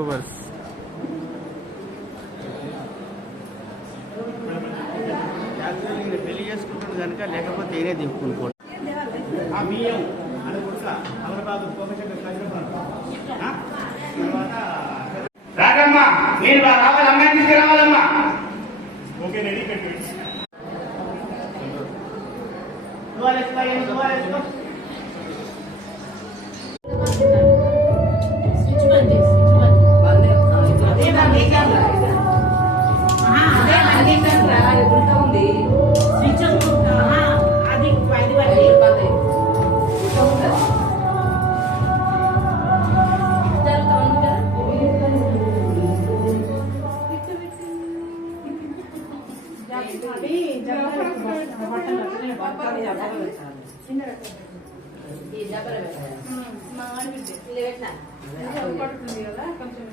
YouTubers. పెళ్లి చేసుకుంటాడు కనుక, లేకపోతే ఏనే దిక్కుని రాకమ్మా, మీరు రావాలి, అమ్మాయిని తీసుకురావాలమ్మా. ఓకే, రెడీ పెట్టండి. పడుతుంది కదా కొంచెం